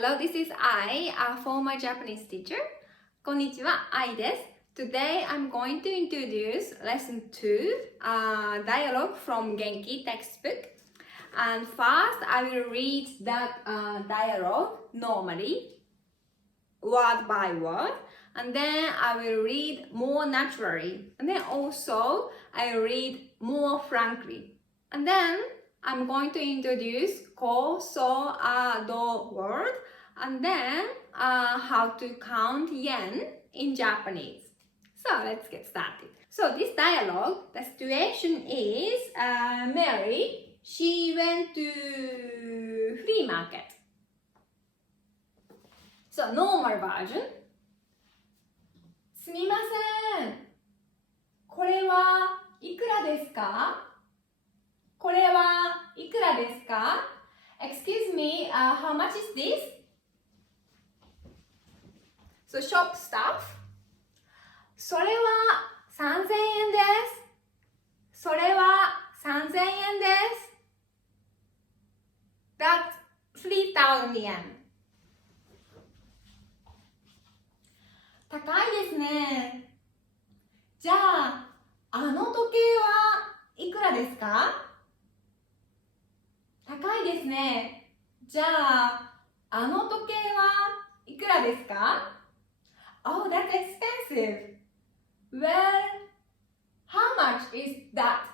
Hello, this is I, a former Japanese teacher. こんにちは、I です。Today, I'm going to introduce lesson 2, dialogue from Genki textbook. And first, I will read that dialogue normally, word by word. And then I will read more naturally. And then also, I will read more frankly. And then, I'm going to introduce こそあど word and then how to count yen in Japanese. So let's get started. So this dialogue, the situation is Mary, she went to flea market. So normal version. すみません。これはいくらですか？これはいくらですか？ Excuse me, how much is this? So shop stuff. それは3000円です。それは3000円です。That's 3,000 yen. 高いですね。じゃあ、あの時計はいくらですか？高いですね。じゃあ、あの時計はいくらですか？ Oh, that's expensive. Well, how much is that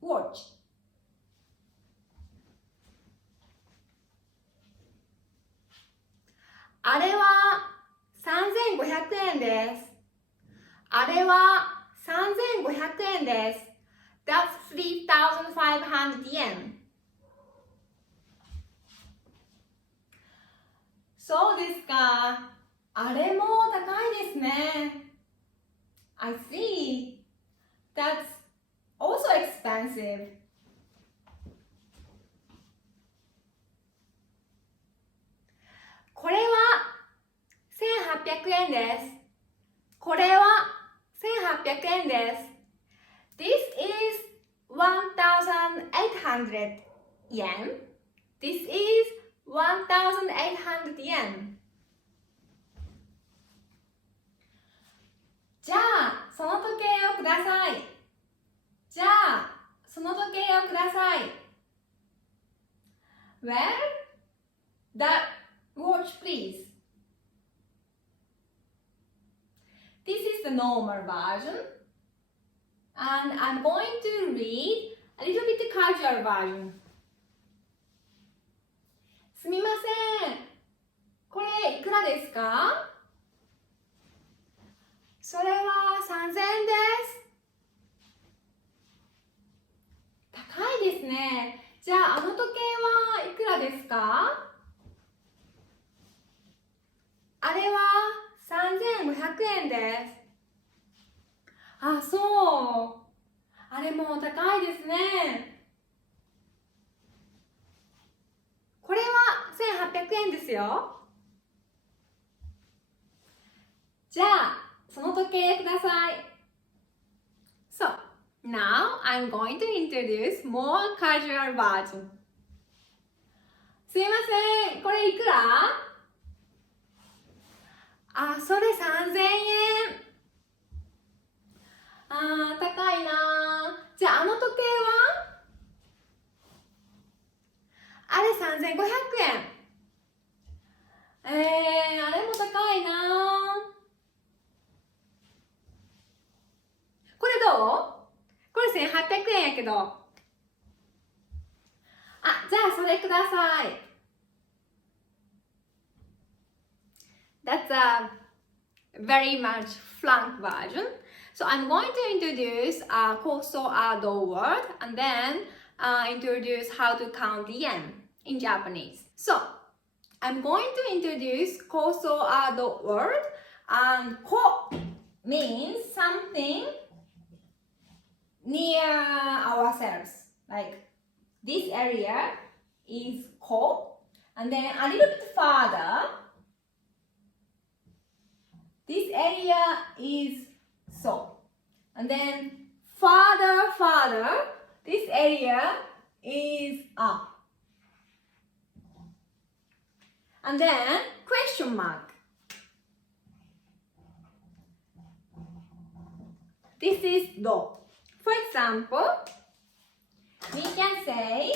watch? あれは3500円です。あれは3500円です。That's 3,500 yen. そうですか。あれも高いですね。I see. That's also expensive. これは1800円です。これは1800円です。This is 1,800 yen. This is 1,800 yen. じゃあ、その時計をください。じゃあ、その時計をください。Well, that watch, please. This is the normal version. And I'm going to read a little bit casual version. すみません。これいくらですか？それは3000円です。高いですね。じゃあ、あの時計はいくらですか？あれは3500円です。あ、そう。あれも高いですね。これは1800円ですよ。じゃあ、その時計ください。So, now I'm going to introduce more casual version. すいません、これいくら？あ、それ3000円。高いな。じゃあ、あの時計は？あれ3500円。あれも高いな。これどう？これ1800円やけど。あ、じゃあそれください。That's a very much frank version. So I'm going to introduce a こそあど word and then introduce how to count yen in Japanese. So I'm going to introduce こそあど word and こ means something near ourselves. Like this area is こ and then a little bit farther this area is so. And then farther, this area is up. and then question mark. This is do. For example, we can say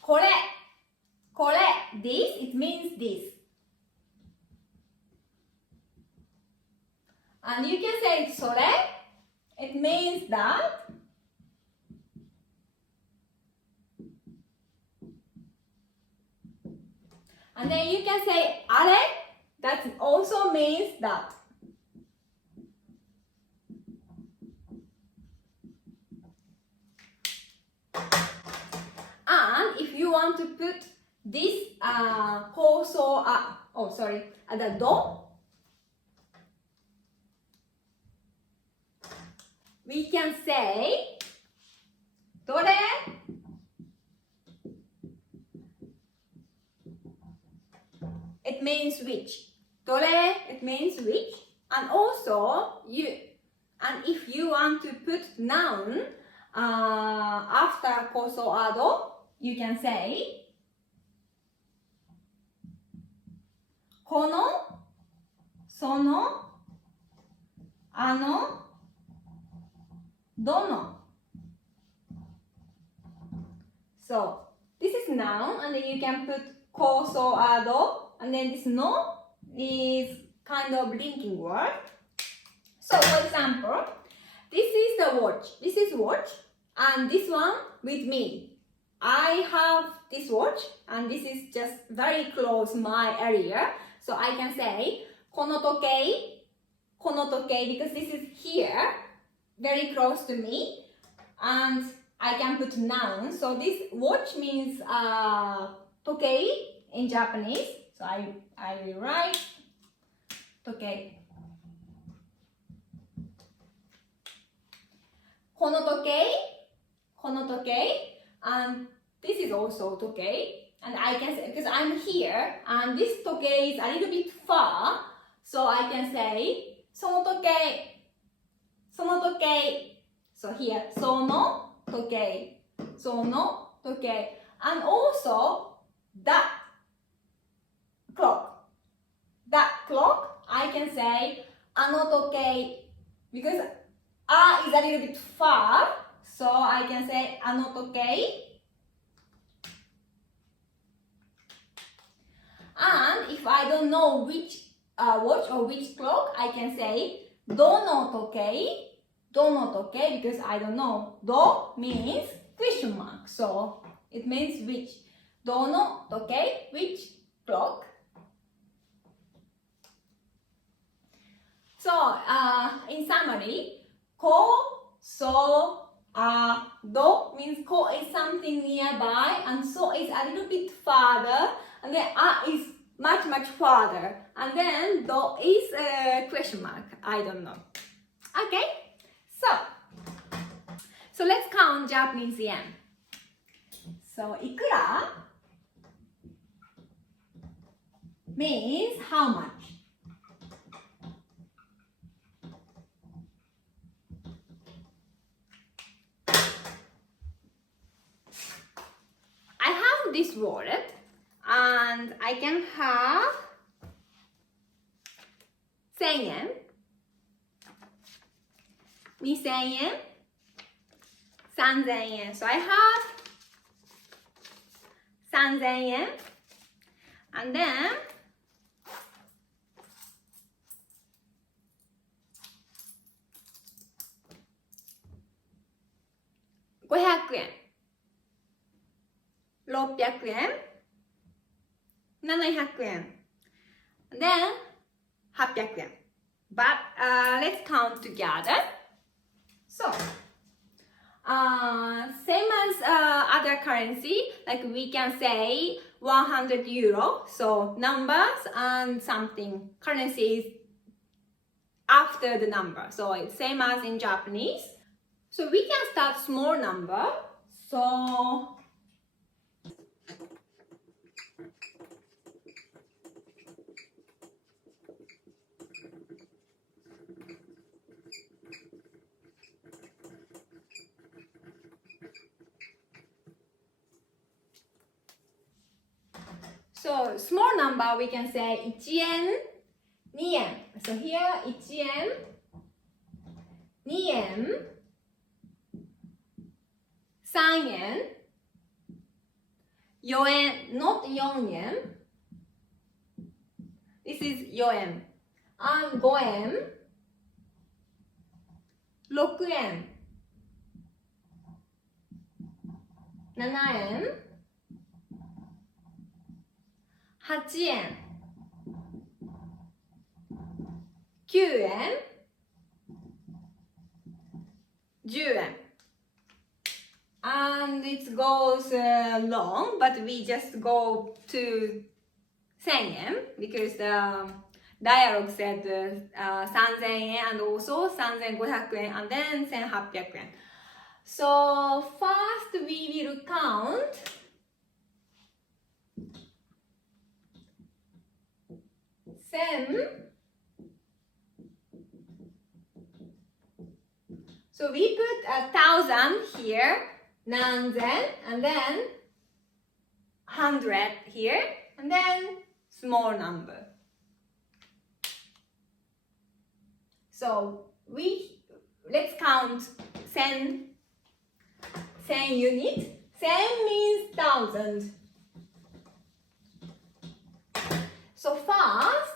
これ this, it means this. And you can say それ it means that. And then you can say あれ that also means that. And if you want to put this the do, we can say どれ it means which. どれ it means which. And also if you want to put noun after こそあど, you can say このそのあのどの. So this is noun, and then you can put こそあど, and then this no is kind of linking word. So for example, this is the watch. This is watch, and this one with me. I have this watch, and this is just very close my area. So I can say この時計 because this is here, very close to me, and I can put noun. So this watch means 時計 in Japanese. So I will write 時計. この時計 and this is also 時計. And I can say, because I'm here, and this 時計 is a little bit far, so I can say その時計 so here その時計 and also that clock I can say あの時計 because is a little bit far, so I can say あの時計. And if I don't know which watch or which clock, I can say どの時計 because I don't know. ど means question mark, so it means which. どの時計 which clock. So in summary, こそあど means こ is something nearby, and so is a little bit farther, and then is much farther, and then do is a question mark. I don't know. Okay, so let's count Japanese yen. So いくら means how much. I have this wallet, and I can have 1000円 2000円 3000円 So I have 3000円 and then 500円 600円 700円 then 800円 but let's count together. So same as other currency, like we can say 100 euro, so numbers and something currency is after the number, so it's same as in Japanese. So we can start small number. So So small number we can say 1円、2円. So here 1円、2円、3円、4円, not 4円. This is 4円. And 5円、6円、7円、8円、9円、10円. And it goes long, but we just go to 1000円 because the dialog said 3000円 and also 3500円 and then 1800円. So first we will count 1000. So we put 1000 here, 何千 and then 100 here and then small number. So let's count 1000 units. 1000 means 1000. So first,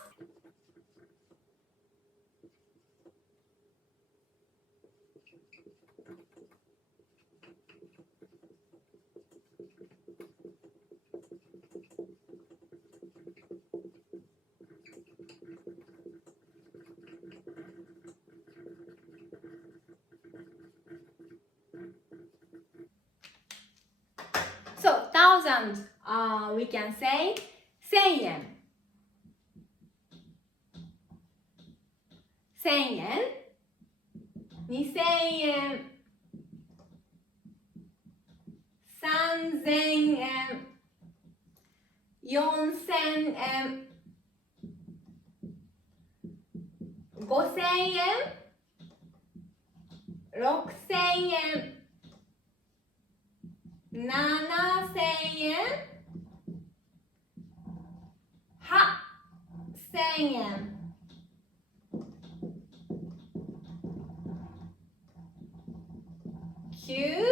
so 1000 we can say 1000円、1000円、2000円、3000円、4000円、5000円、6000円、7000円、8000円、9000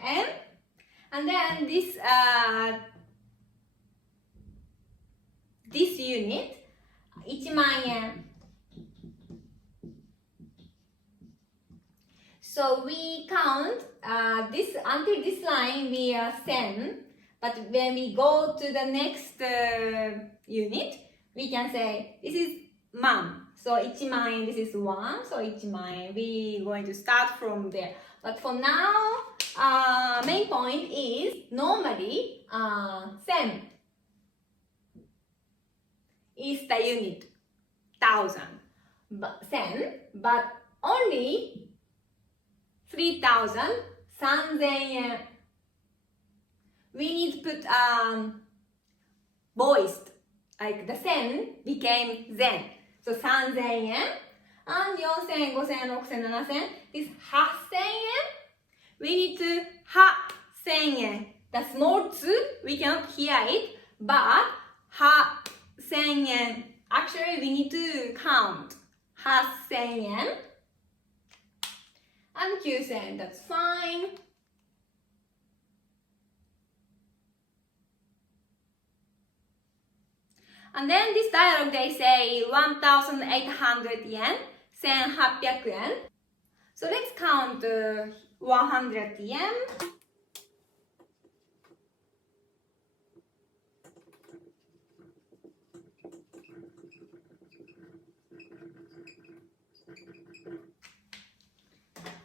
円, and then this unit 1万円. So we count this until this line we are 1000, but when we go to the next unit we can say this is 万. So 1万円, this is 1, so 1万円. We going to start from there. But for now, main point is normally 1000 is the unit 1000, but 1000, but only 3000, 3000円. We need to put voiced, like the 1000 became zen. So 3000円 and 4000円、5000円、6000円、7000円 is 8000円. We need to 8000円. The small 2, we cannot hear it, but 8000円. Actually, we need to count 8000円. And 9000円, that's fine. And then this dialog they say 1800 yen, 1800 yen. So let's count 100 yen.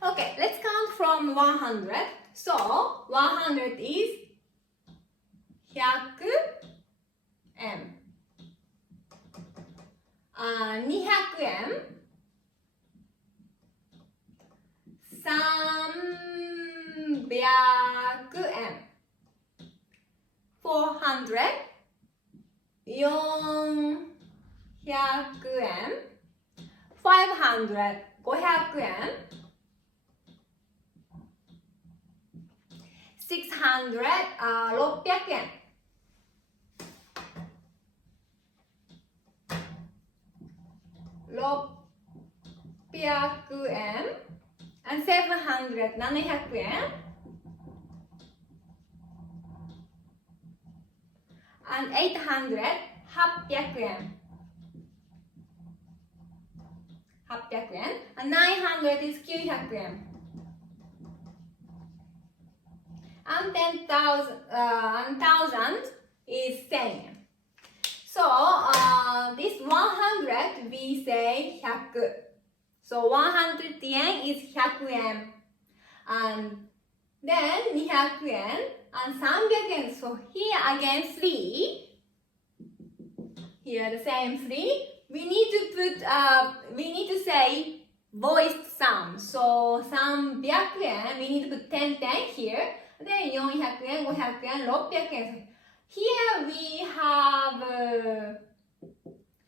Okay, let's count from 100. So 100 is 100 yen. 200円、300円、400、400円、500、500円、600、600円。600円。and 700、700円。and 800、800円。800円。and 900 is 900円。and 10,000 is 1000円。So, this 100 we say 100. So 100 yen is 100 yen. And then 200 yen and 300 yen. So here again 3. Here the same 3. We need to put, we need to say voiced sound. So 300 yen, we need to put 10 here. Then 400 yen, 500 yen, 600 yen. Here we have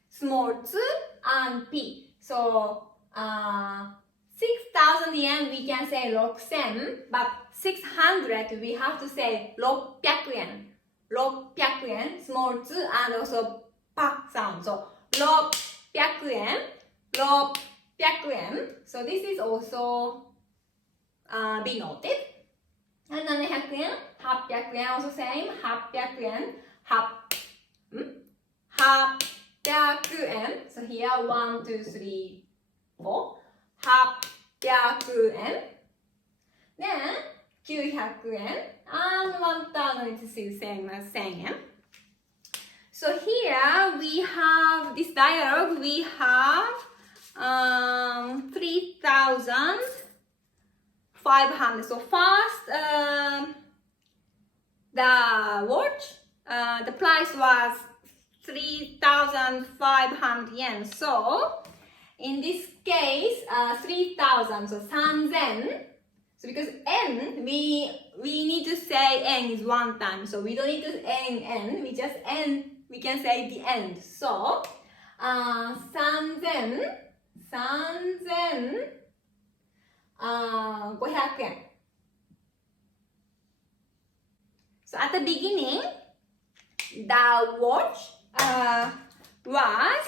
small 2 and P. So 6,000 yen we can say 6,000, but 600 we have to say 600 yen. 600 yen, small 2 and also pa sound. So 600 yen, 600 yen. So this is also be noted. And 700 yen, 800 yen also same, 800 yen, 800 yen. So here 1, 2, 3, 4, 800 yen. Then 900 yen and 1000 is the same as 1000 yen. So here we have this dialogue, we have 3,500. So first the watch, the price was 3,500 yen. So in this case, 3,000, so 3,000. So because n, we need to say n is one time. So we don't need to n, we just n, we can say the end. So 3,500 yen. So at the beginning, the watch was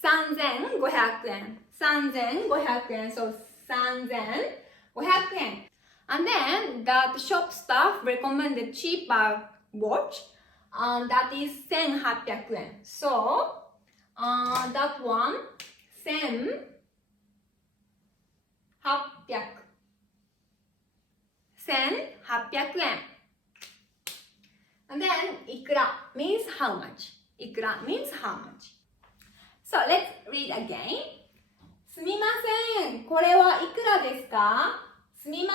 3,500 yen. 3,500 yen. So 3,500 yen. And then the shop staff recommended cheaper watch, that is 1,800 yen. So that one 1,800. 1,800 yen. And then いくら means how much. いくら means how much. So let's read again. すみません、これはいくらですか？すみま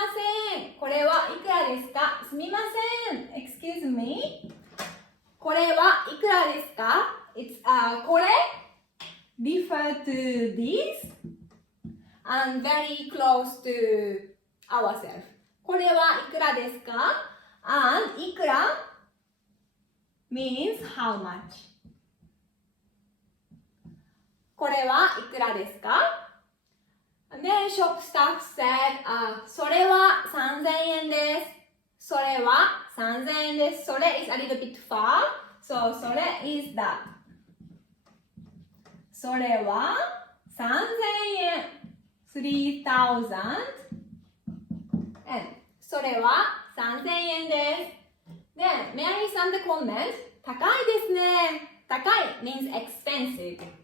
せん、これはいくらですか？すみません、excuse me. これはいくらですか？ It's これ refer to this and very close to ourselves. これはいくらですか？ and いくら means how much. これはいくらですか？ And then shop staff said, それは3,000円です。それは3,000円です。それ is a little bit far. So それ is that. それは3,000円。3,000 円。それは3,000円です。Then Mary sent the comment, 高いですね。高い means expensive.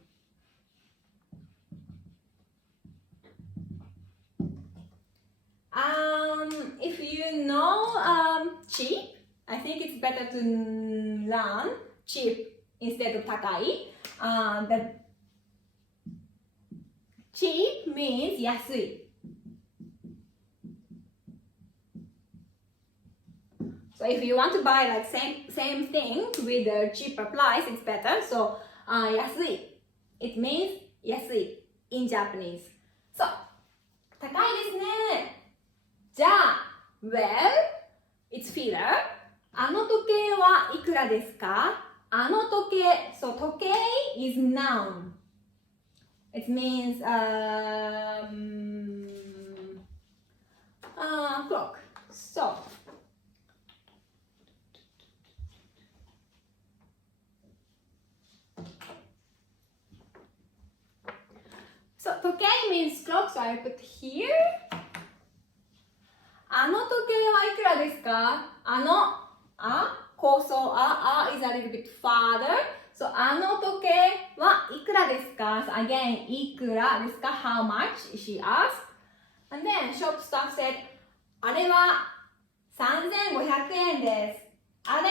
If you know cheap, I think it's better to learn cheap instead of 高い. The cheap means 安い. So if you want to buy like same thing with a cheaper price, it's better. So 安い, it means 安い in Japanese. So 高いですね。じゃあ well, it's filler. あの時計はいくらですか？あの時計、so 時計 is noun. It means clock. So 時計 means clock, so I put here. あの時計はいくらですか？こそあ is a little bit farther. So あの時計はいくらですか？ So again, いくらですか？ How much? She asked. And then shop staff said, あれは3500円です。あれ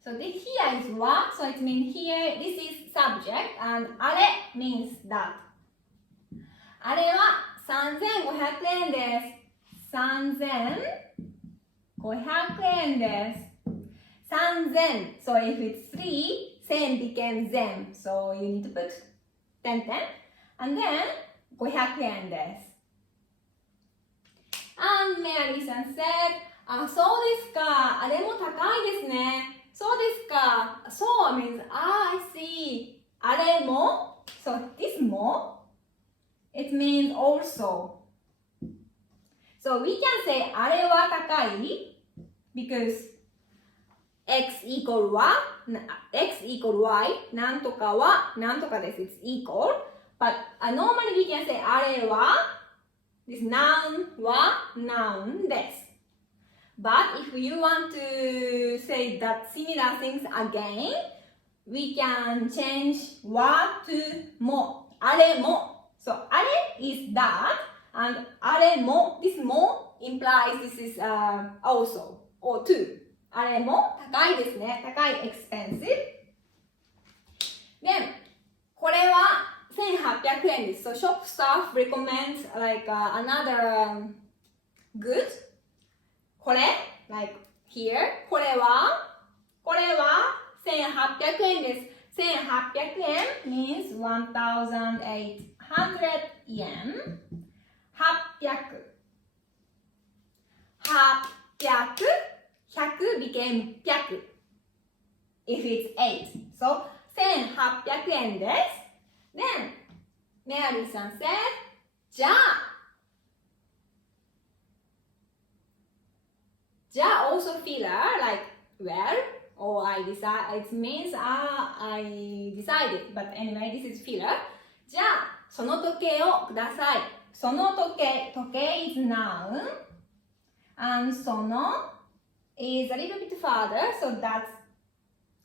So this here is what, so it means here, this is subject, and あれ means that. あれは3500円です。3500円です。3000, so if it's 3, 1000 became zen, so you need to put 10, and then 500円です。And Mary san said, そうですか、あれも高いですね。そうですか。So means, I see. あれも So this も It means also. So we can say あれは高い because x equal は x equal y なんとかはなんとかです。It's equal. But normally we can say あれは This noun は noun です。But if you want to say that similar things again, we can change what to も、あれも。So あれ is that, and あれも this も implies this is also or too. あれも高いですね。高い expensive. Then これは1800円です。So shop staff recommends like another good. これ like here これは1800円です。1800円 means 1800円。800 100 became 100 if it's 8. So 1800円です。Then Mary san said じゃあ also filler like well or I decide it means I decided but anyway this is filler じゃあその時計をくださいその時計 is noun and その is a little bit further so that's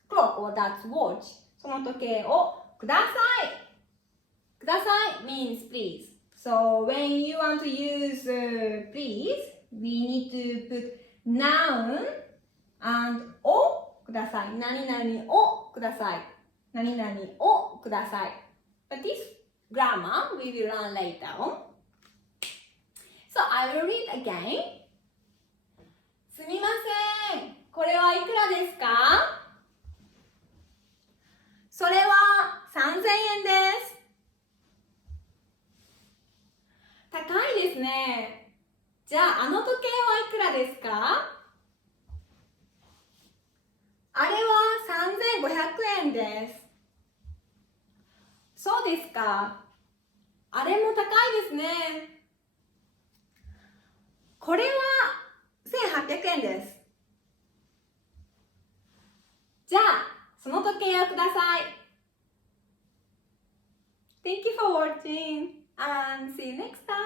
clock or that's watch その時計をください means please so when you want to use please we need to put noun and をください。何々をください。何々をください。But this grammar we will learn later on. So I will read again. すみません。これはいくらですか？それは3000円です。高いですね。じゃあ、あの時計はいくらですか？あれは3500円です。そうですか。あれも高いですね。これは1800円です。じゃあ、その時計をください。Thank you for watching and see you next time.